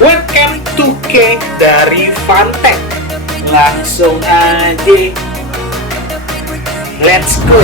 webcam 2K dari Fantech. Langsung aja, let's go.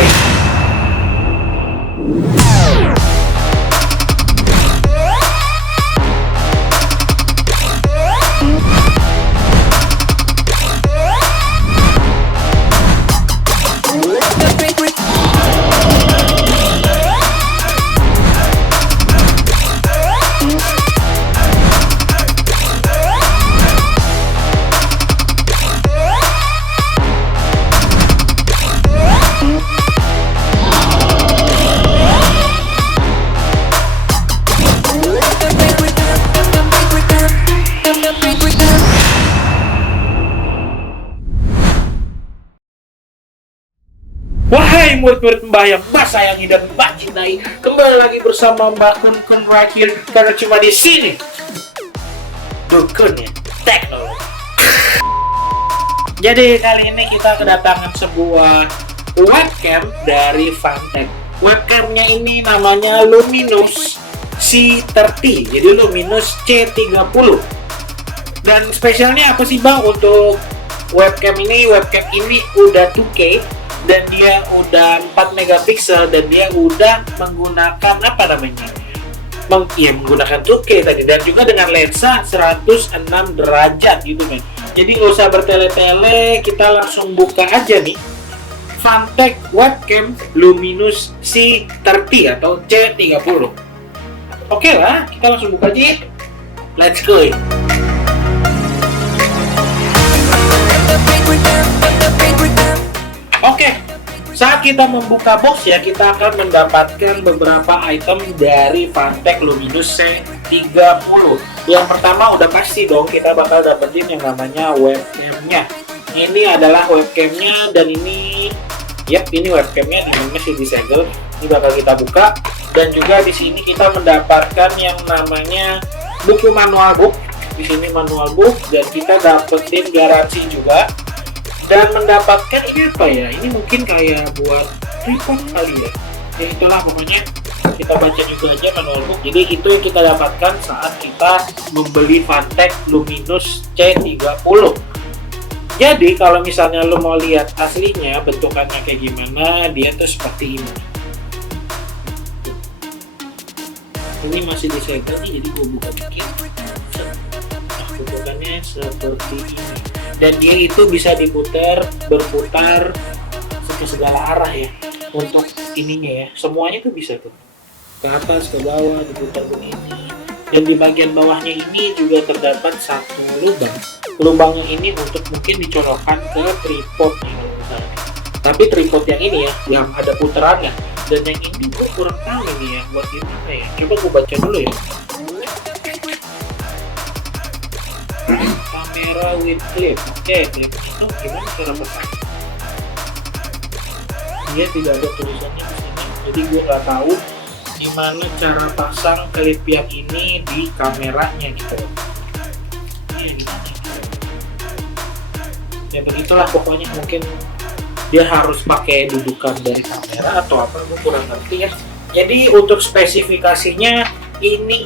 Wahai murid-murid Mbah yang Mbah sayangi dan Mbah cintai, kembali lagi bersama Mbah Kun Rakir, karena cuma di sini dukunnya teknologi. Jadi kali ini kita kedatangan sebuah webcam dari Fantech. Webcamnya ini namanya Luminous C30, jadi Luminous C30. Dan spesialnya apa sih Bang untuk webcam ini? Webcam ini udah 2K dan dia udah 4 megapiksel dan dia udah menggunakan apa namanya? Menggunakan 2K tadi, dan juga dengan lensa 106 derajat gitu men. Jadi nggak usah bertele-tele, kita langsung buka aja nih Fantech webcam Luminous C30 atau C30. Oke lah, kita langsung buka aja. Let's go. Oke, saat kita membuka box ya, kita akan mendapatkan beberapa item dari Fantech Luminous C30. Yang pertama udah pasti dong, kita bakal dapetin yang namanya webcamnya. Ini adalah webcamnya, dan ini, ini webcamnya, di masih disegel. Ini bakal kita buka, dan juga di sini kita mendapatkan yang namanya buku manual book. Di sini manual book, dan kita dapetin garansi juga. Dan mendapatkan ini apa ya? Ini mungkin kayak buat tripod kali ya. Ya itulah pokoknya, kita baca juga aja manual book. Jadi itu yang kita dapatkan saat kita membeli Fantech Luminous C30. Jadi kalau misalnya lo mau lihat aslinya bentukannya kayak gimana, dia tuh seperti ini. Ini masih disegel nih, jadi gue buka dikit. Bentukannya seperti ini, dan dia itu bisa berputar ke segala arah ya. Untuk ininya ya, semuanya tuh bisa tuh, ke atas, ke bawah, diputar begini. Dan di bagian bawahnya ini juga terdapat satu lubang. Lubangnya ini untuk mungkin dicolokkan ke tripod nih kalau misalnya. Tapi tripod yang ini ya, yang ada putarannya. Dan yang ini gue kurang tahu ini ya, buat gimana ya. Coba gue baca dulu ya. Kamera with clip. Oke, itu gimana cara pasang? Dia tidak ada tulisannya di sini, jadi gue nggak tahu gimana cara pasang klip yang ini di kameranya gitu. Ini gimana? Ya begitulah pokoknya, mungkin dia harus pakai dudukan dari kamera atau apa, gue kurang ngerti ya. Jadi untuk spesifikasinya ini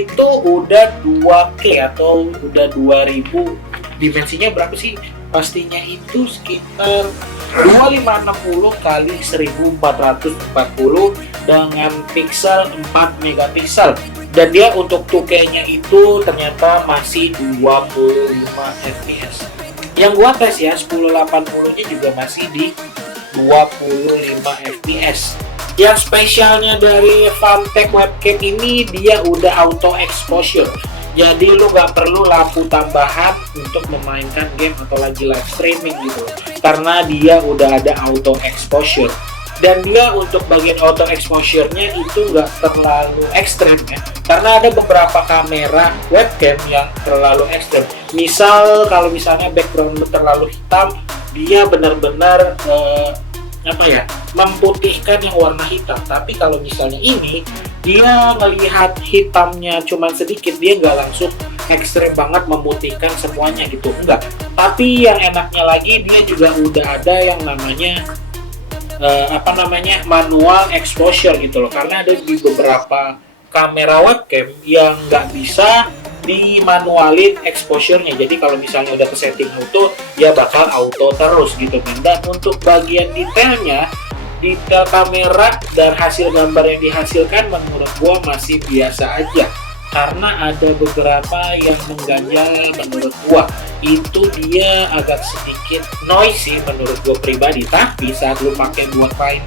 itu udah 2K atau udah 2000. Dimensinya berapa sih? Pastinya itu sekitar 2560 kali 1440 dengan pixel 4 megapiksel. Dan dia untuk 2K-nya itu ternyata masih 25 fps. Yang gua tes ya, 1080-nya juga masih di 25 fps. Yang spesialnya dari Fantech webcam ini, dia udah auto exposure. Jadi lu nggak perlu lampu tambahan untuk memainkan game atau lagi live streaming gitu, karena dia udah ada auto exposure. Dan dia untuk bagian auto exposure-nya itu nggak terlalu ekstrem ya, karena ada beberapa kamera webcam yang terlalu ekstrem. Misal kalau misalnya background terlalu hitam, dia benar-benar memutihkan yang warna hitam. Tapi kalau misalnya ini, dia melihat hitamnya cuma sedikit, dia nggak langsung ekstrem banget memutihkan semuanya gitu, enggak. Tapi yang enaknya lagi, dia juga udah ada yang namanya manual exposure gitu loh, karena ada di beberapa kamera webcam yang nggak bisa dimanualin exposure-nya. Jadi kalau misalnya udah ke setting auto, dia bakal auto terus gitu men. Dan untuk bagian detailnya, detail kamera dan hasil gambar yang dihasilkan menurut gua masih biasa aja. Karena ada beberapa yang mengganjal menurut gua. Itu dia agak sedikit noisy menurut gua pribadi. Tapi saat lu pakai buat main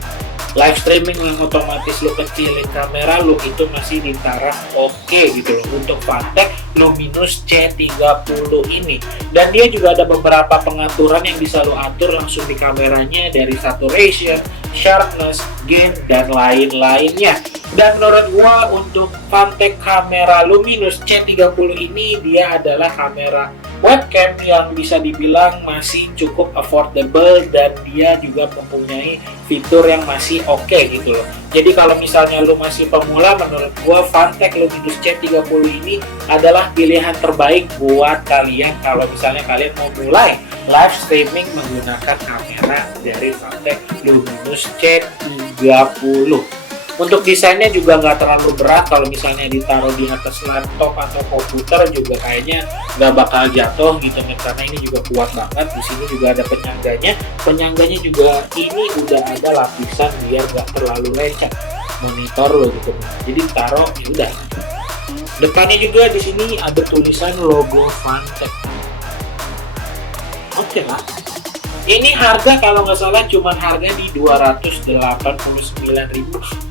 live streaming yang otomatis lu kecilin kamera lu, itu masih di taraf oke gitu loh untuk Fantek Luminous C30 ini. Dan dia juga ada beberapa pengaturan yang bisa lu atur langsung di kameranya, dari saturation, sharpness, gain, dan lain-lainnya. Dan menurut gua untuk Fantek kamera Luminous C30 ini, dia adalah kamera webcam yang bisa dibilang masih cukup affordable, dan dia juga mempunyai fitur yang masih oke gitu loh. Jadi kalau misalnya lu masih pemula, menurut gua Fantek Luminous C30 ini adalah pilihan terbaik buat kalian kalau misalnya kalian mau mulai live streaming menggunakan kamera dari Fantek Luminous C30. Untuk desainnya juga nggak terlalu berat, kalau misalnya ditaruh di atas laptop atau komputer juga kayaknya nggak bakal jatuh gitu men, karena ini juga kuat banget. Di sini juga ada penyangganya. Penyangganya juga ini udah ada lapisan biar nggak terlalu lecet monitor lo gitu men. Jadi taruh ya udah. Depannya juga di sini ada tulisan logo Fantek. Oke lah. Ini harga kalau nggak salah cuma harga di 289.000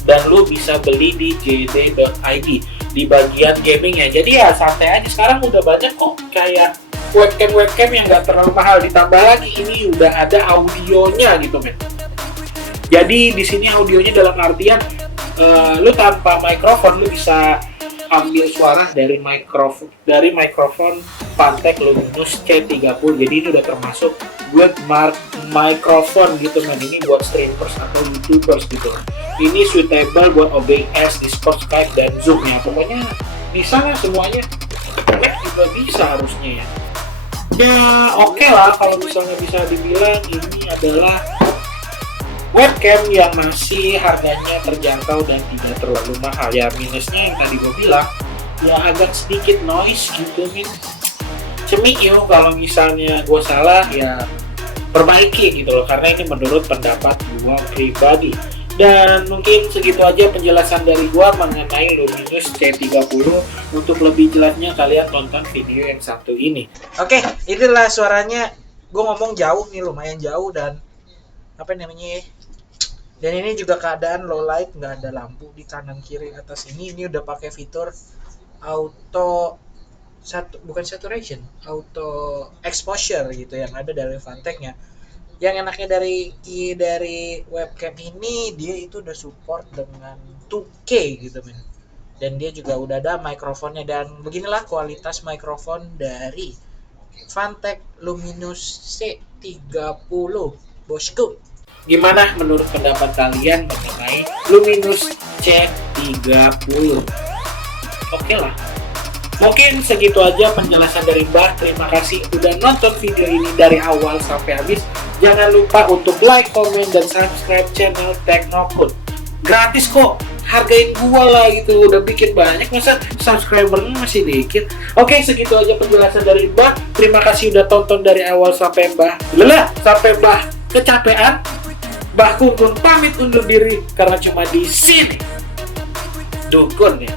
dan lu bisa beli di jd.id di bagian gaming ya. Jadi ya santai aja, sekarang udah banyak kok kayak webcam yang nggak terlalu mahal, ditambah lagi ini udah ada audionya gitu men. Jadi di sini audionya dalam artian lu tanpa mikrofon lu bisa ambil suara dari mikrofon Fantek Luminous C30. Jadi ini udah termasuk buat mikrofon gitu men. Ini buat streamers atau youtubers gitu. Ini suitable buat OBS, Discord, Skype, dan Zoom ya. Pokoknya bisa lah semuanya. Mac juga bisa harusnya ya. Ya oke lah kalau misalnya bisa dibilang ini adalah webcam yang masih harganya terjangkau dan tidak terlalu mahal. Ya minusnya yang tadi gue bilang, ya agak sedikit noise gitu min. Cemik yo, kalau misalnya gue salah ya perbaiki gitu loh, karena ini menurut pendapat gue pribadi. Dan mungkin segitu aja penjelasan dari gue mengenai Luminous C30. Untuk lebih jelasnya kalian tonton video yang satu ini. Oke, inilah suaranya. Gue ngomong jauh nih, lumayan jauh, dan apa namanya, dan ini juga keadaan low light, nggak ada lampu di kanan kiri atas ini. Ini udah pakai fitur auto bukan saturation, auto exposure gitu yang ada dari Fanteknya. Yang enaknya dari webcam ini, dia itu udah support dengan 2K gitu men. Dan dia juga udah ada mikrofonnya, dan beginilah kualitas mikrofon dari Fantek Luminous C30 bosku. Gimana menurut pendapat kalian mengenai Luminous C30? Oke lah. Mungkin segitu aja penjelasan dari Mbah. Terima kasih udah nonton video ini dari awal sampai habis. Jangan lupa untuk like, komen, dan subscribe channel Teknopun. Gratis kok. Hargain gua lah gitu. Udah bikin banyak, masa subscribernya masih dikit. Oke, segitu aja penjelasan dari Mbah. Terima kasih udah tonton dari awal sampai Mbah kecapean. Mbah Kun pamit undur diri karena cuma di sini dukun ya.